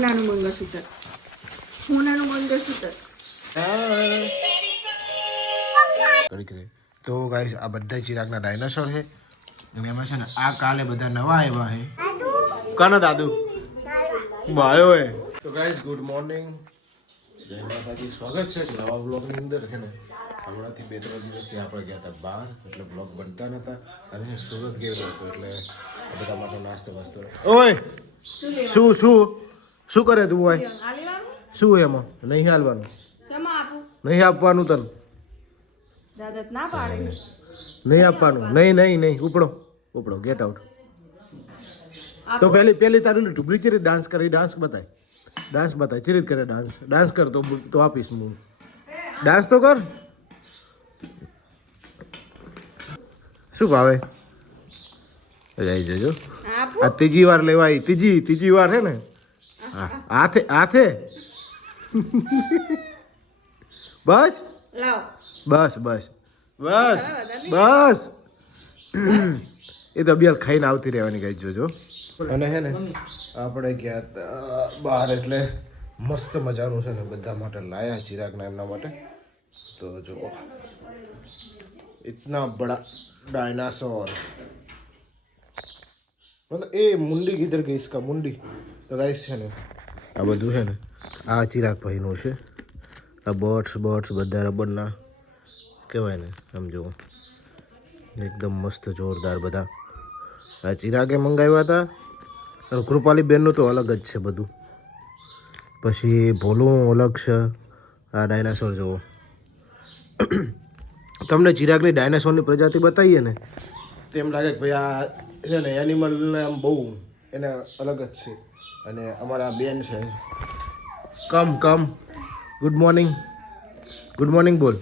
હોનાનું મંગળસૂત્ર હોનાનું મંગળસૂત્ર તો ગાઈસ આ બધા ચિરાગના ડાયનાસોર છે અને એમાં છે ને આ કાલે બધા નવા આવ્યા છે કાના દાદુ ભાયો હે તો ગાઈસ ગુડ મોર્નિંગ જય માતાજી સ્વાગત છે નવા બ્લોગની અંદર છે ને હમણાંથી 2-3 દિવસથી આપણે ગયા હતા બહાર એટલે બ્લોગ બનતા નતા અને સુરત ગયો હતો એટલે બધા માટે નાસ્તો વાસ્તો ઓય શું શું શું કરે તું હોય શું એમાં નહીં હાલવાનું નહીં આપવાનું તને નહીં આપવાનું નહીં ઉપડો ગેટ આઉટ તો પહેલી તારું ઢુકડી ચીરી ડાન્સ બતાય ચીરી કરે ડાન્સ કર તો આપીશ હું ડાન્સ તો કર શું ભાવે જઈ જજો આ ત્રીજી વાર લેવાય ત્રીજી વાર હે ને હાથે બસ એ તો અભિયાલ ખાઈને આવતી રહેવાની કઈ જોજો અને હે ને આપણે ગયા હતા બહાર એટલે મસ્ત મજાનું છે ને બધા માટે લાયા ચિરાગના એમના માટે તો જો इतना बड़ा डायनासोर मतलब ए मुंडी किधर गई इसका मुंडी तो गाइस है ने આ બધું છે ને આ ચિરાગ ભાઈનું છે આ બોટ્સ બધા રબરના કહેવાય ને આમ જુઓ એકદમ મસ્ત જોરદાર બધા આ ચિરાગે મંગાવ્યા હતા અને કૃપાલી બેનનું તો અલગ જ છે બધું પછી ભોલું અલગ છે આ ડાયનાસોર જુઓ તમને ચિરાગની ડાયનાસોરની પ્રજાતિ બતાવીએ ને તેમ લાગે કે ભાઈ આ છે ને એનિમલને આમ બહુ એને અલગ જ છે અને અમારા બેન છે कम गुड मॉर्निंग बोल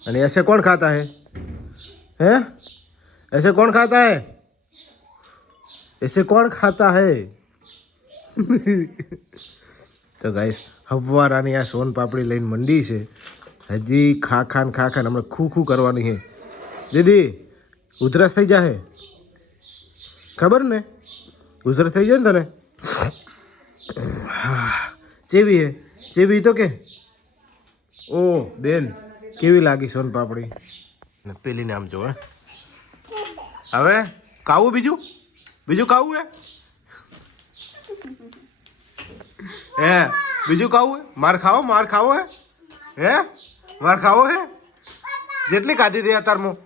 અને ऐसे कौन खाता है ऐसे कौन खाता है તો ગાઈસ હવારાની આ સોન પાપડી લઈને મંડી છે હજી ખાખાન હમણાં ખુખું કરવાની છે દીદી ઉધરસ થઈ જાય ખબર ને ઉધરસ થઈ જાય ને તને ચેવી તો કે ઓ બેન કેવી લાગી સોન પાપડી પેલીને આમ જો હવે ખાવું બીજું ખાવું હે બીજું ખાવું માર ખાવો હે માર ખાવો હે જેટલી ખાધી હતી અત્યારમાં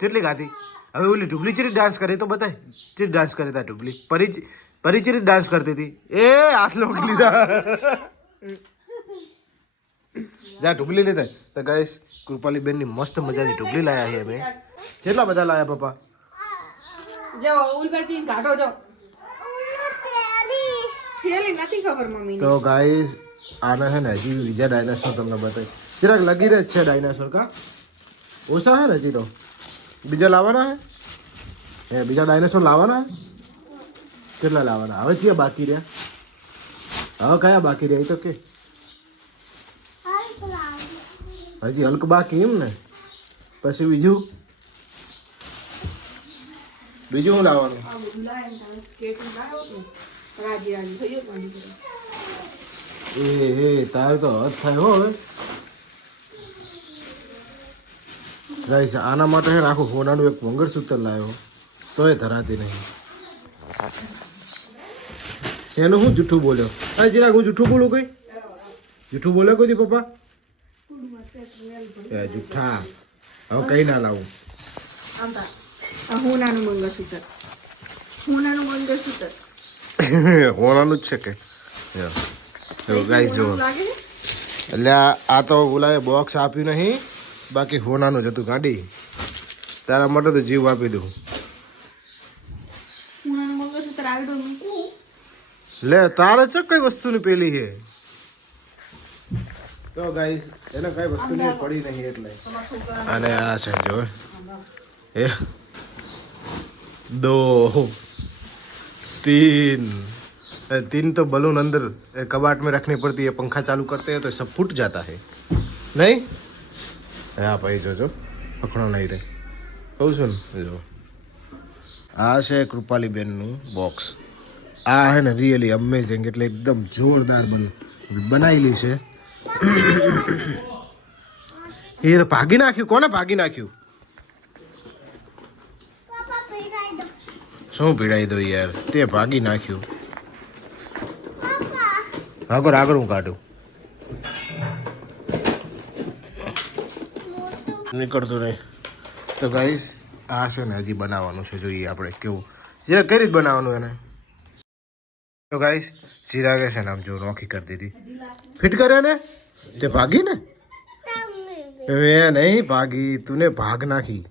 જેટલી ખાધી હવે ઓલી ઢુબલી ચીરી ડાન્સ કરી તો બતાય ચીરી ડાન્સ કરી તા ઢુબલી પરિચિત ડાન્સ કરતી હતી એ હાથ લોકી લીધા જા ઢુબલી લીધા તો ગાઈસ કૃપાલી બેન ની મસ્ત મજાની ઢુબલી લાયા છે અમે કેટલા બધા લાયા પપ્પા જો ઉલબરજી ગાડો જો થેલી નથી ખબર મમ્મી તો ગાઈસ આના છે ને હજી બીજા ડાયનાસોર તમને બતાવી જરાક લગી રહે છે ડાયનાસોર કા ઓછા હે ને હજી તો બીજા લાવવાના હે બીજા ડાયનાસોર લાવવાના કેટલા લાવવાના હવે છે બાકી રહ્યા હવે કયા બાકી રહ્યા તો કે હજી હલક બાકી એમ ને પછી બીજું શું લાવવાનું એ તારે તો હદ થાય હો હવે ગાઈસ આના માટે હે આખું હોનાનું એક મંગળસૂત્ર લાવ્યો તો એ ધરાતી નહીં એનું હું જૂઠું બોલ્યો હા જરાક હું જૂઠું બોલું કઈ જૂઠું બોલ્યો કોઈ પપ્પા જૂઠા હવે કઈ ના લાવું હોનાનું મંગળસૂત્ર હોનાનું જ છે કે ગાઈસ જો એટલે આ તો બોલાવે બોક્સ આપ્યું નહીં બાકી હોનાનું જ હતું ગાડી તારા માટે તો જીવ આપી દઉં લે તારે છે કઈ વસ્તુની પેલી છે તો ગાઈસ એને કઈ વસ્તુની પડી નહીં એટલે અને આ છે જો એ 2 3 तो बलून अंदर कबाट में रखनी पड़ती है पंखा चालू करते हैं तो सब फूट जाता है नहीं हाँ भाई जो पकड़ो नहीं रे कहूँ છું ને જો આ છે કૃપાલી બેનનું બોક્સ આ હે ને રિયલી અમેઝિંગ, એટલે એકદમ જોરદાર બનાવેલી છે. એ ભાગી નાખ્યું, કોને ભાગી નાખ્યું? શું પીડાઈ દો યાર, તે ભાગી નાખ્યું. આગળ આગળ હું કાઢું, નીકળતું નહીં. તો ગાઈસ આ છે ને હજી બનાવવાનું છે, જોઈએ આપણે કેવું જે કઈ રીતે બનાવવાનું એને. તો ગાઈસ ચિરાગે છે ને આમ જો નોખી કરી દીધી, ફિટ કરે ને તે ભાગી ને, મેં નહીં ભાગી, તુને ભાગ નાખી.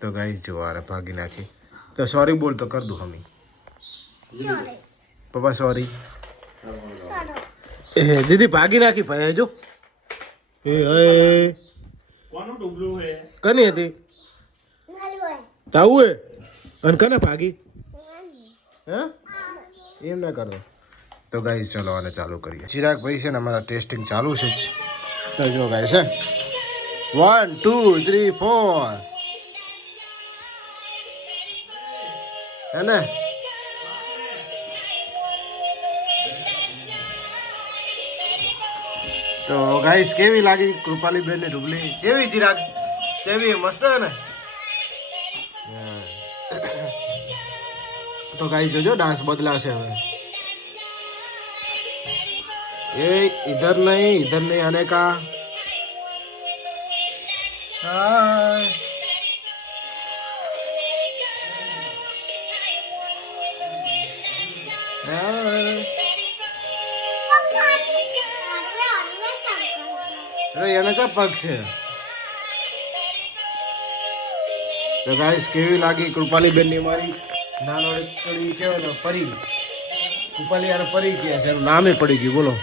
તો ગાઈસ જો આને ભાગી નાખી. તો સોરી બોલ તો કર દઉં હમી. પપ્પા સોરી. એ દીદી ભાગી નાખી ભાઈ જો. એ કોનું ડુબલું હે? કની હતી તાવું હે અને કને ભાગી હે એમ ના કરો. તો ગાઈસ ચલો આને ચાલુ કરીએ. ચિરાગ ભાઈ છે ને અમારા ટેસ્ટિંગ ચાલુ છે જ. તો જો ગાઈસ હે 1 2 3 4 હે ને. તો ગાઈસ કેવી લાગી કૃપાલી બેન ની ઢુબલી? કેવી ચિરાગ? કેવી મસ્ત હે ને? તો ગાઈસ જોજો ડાન્સ બદલાશે હવે. એ इधर नहीं आने का. हाय અરે એને ચા પગ છે. તો ગાઈસ કેવી લાગી કૃપાલી બેન ની મારી નાનોડી કેવાય ને પરી? કૃપાલી યાર પરી ગયા છે, એનું નામે પડી ગયું. બોલો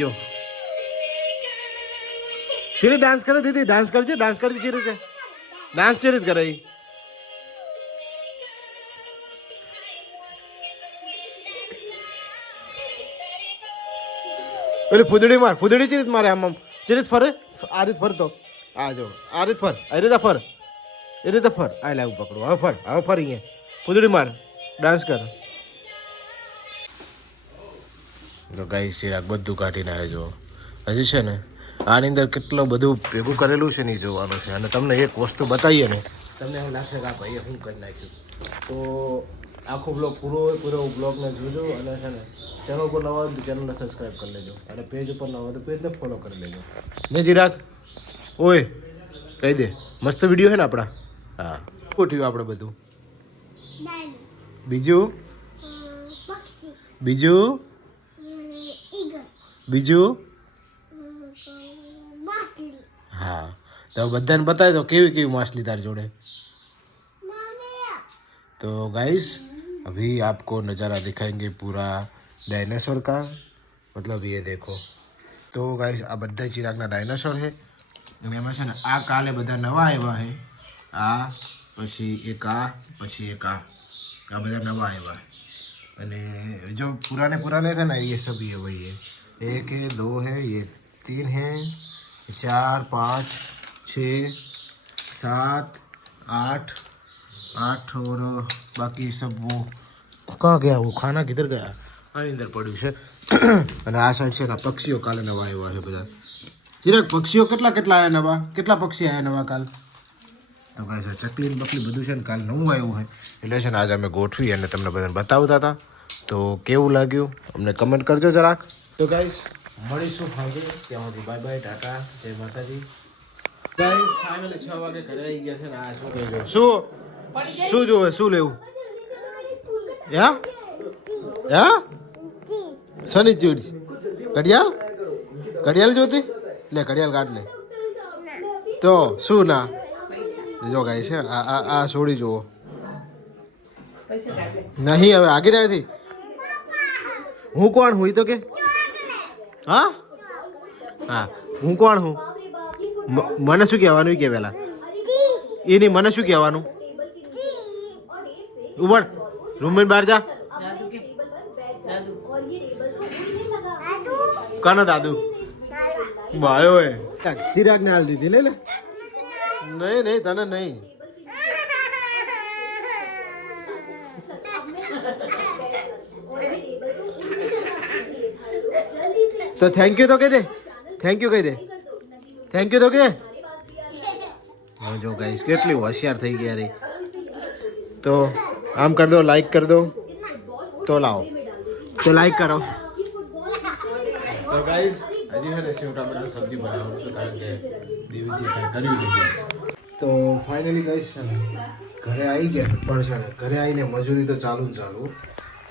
જો ચીરી ડાન્સ કરે દીદી, ડાન્સ કરજે, ડાન્સ કરજે ચીરી કે ડાન્સ ચીરી કરે. પેલી ફૂદડી માર, ફૂદડી ચીરીત મારે આમ આમ ચીરીત ફરે, આ રીત ફરતો, આ જો આ રીત ફર, આ રીતે ફર, એ રીતે ફર, આ લાવું પકડું, હવે ફર, હવે ફર, અહીંયા ફૂદડી માર, ડાન્સ કર. તો ગાઈસ ચિરાગ બધું કાઢીને આવે જો. હજી છે ને આની અંદર કેટલું બધું ભેગું કરેલું છે ને જોવાનું છે. અને તમને એક વસ્તુ બતાવીએ ને તમને એવું લાગશે કે આ ભાઈએ શું કરી નાખ્યું. તો આખો બ્લોગ પૂરો બ્લોગને જોજો. અને છે ને ચેનલ પર નવા હોય તો ચેનલને સબસ્ક્રાઈબ કરી લેજો, અને પેજ ઉપર નવા હોય તો પેજને ફોલો કરી લેજો ને ચિરાગ. ઓય કહી દે, મસ્ત વિડીયો છે ને આપણા. હા ઉઠ્યું આપણે બધું. બીજું બીજું બીજું हाँ तो बधाने बताए तो केवी केवी माछली तार जोड़े. तो गाइस अभी आपको नज़ारा दिखाएंगे पूरा डायनासोर का. मतलब ये देखो. तो गाइस आ बधा चिरागना डायनासोर है. एमां छे ने आ काले बधा नवा आव्या है. आ पछी एक आ पछी एक आ बधा नवा आव्या है. अने जो पुराने थे ना ये सब ये वही है. 1 है 2 है ये 3 है 4 5 6 7 8 और बाकी सब वो कहाँ गया, वो खाना किधर गया? आनी अंदर पड़્યું છે. અને આ સાઈડ છે ને પક્ષીઓ કાલે નવા આવ્યા છે બધા. ચિરાગ પક્ષીઓ કેટલા આવ્યા નવા? કેટલા પક્ષી આવ્યા નવા કાલ? તો ગાઈસ ચકલી ને બકલી બધું છે ને કાલ નવું આવ્યું છે. એટલે છે ને આજે અમે ગોઠવી અને તમને બધાને બતાવતા હતા. તો કેવું લાગ્યું અમને કમેન્ટ કરજો જરાક. તો ગાઈસ મળીશું સાંજે, ત્યાં સુધી બાય બાય, ટાટા, જય માતાજી. ગાઈસ ફાઇનલી 6 વાગે ઘરે આવી ગયા છે ને. આ શું કહેજો, શું જોવે, શું લેવું? યા યા શની ચીડ ઘડિયાળ જોતી લે, ઘડિયાળ કાઢ લે. તો શું ના જો ગાઈસ છે આ છોડી જુઓ નહીં. હવે આગળ આવી હું કોણ હું? તો કે હા હા હું કોણ હું? મને શું કહેવાનું કે પેલા એની મને શું કહેવાનું? ઉભર રૂમમાં બહાર જા. કાના દાદુ ભાયો હે ચિરાગ ને હાલ દીધી. લે લે નહીં નહીં તને નહીં. તો થેન્ક યુ તો કહી દે, થેન્ક યુ કહી દે, થેન્ક યુ તો કે. હા જો ગાઈસ કેટલી હોશિયાર થઈ ગયા રે. તો આમ કરી દો, લાઈક કરી દો. તો લાવો, તો લાઈક કરો. તો ગાઈસ હજી છે ને સેવ ટામેટાની સબ્જી બનાવવાનું છે, કારણ કે દેવીજી કંઈ કરી નથી. તો ફાઇનલી ગાઈસ છે ને ઘરે આવી ગયા, પણ છે ને ઘરે આવીને મજૂરી તો ચાલુ ને ચાલુ.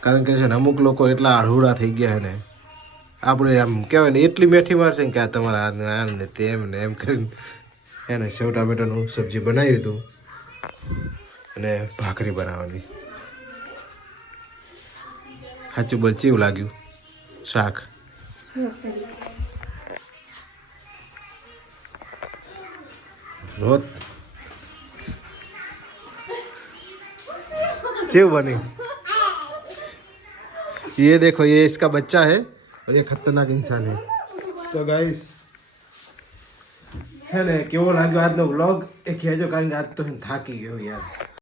કારણ કે છે ને અમુક લોકો એટલા આઢુડા થઈ ગયા છે ને, આપણે આમ કહેવાય ને એટલી મેઠી મારશે ને કે આ તમારા આમ ને તેમ ને એમ કરીને એને સેવ ટામેટાનું સબ્જી બનાવ્યું હતું અને ભાખરી બનાવવાની. સાચું બોલ કેવું લાગ્યું શાક? रोत सेव बनी. ये देखो, ये इसका बच्चा है और ये खतरनाक इंसान है. तो गाइस है ने केवो लाग्यो આજનો વ્લોગ એ કહેજો, કારણ કે આજ તો થાકી ગયો યાર.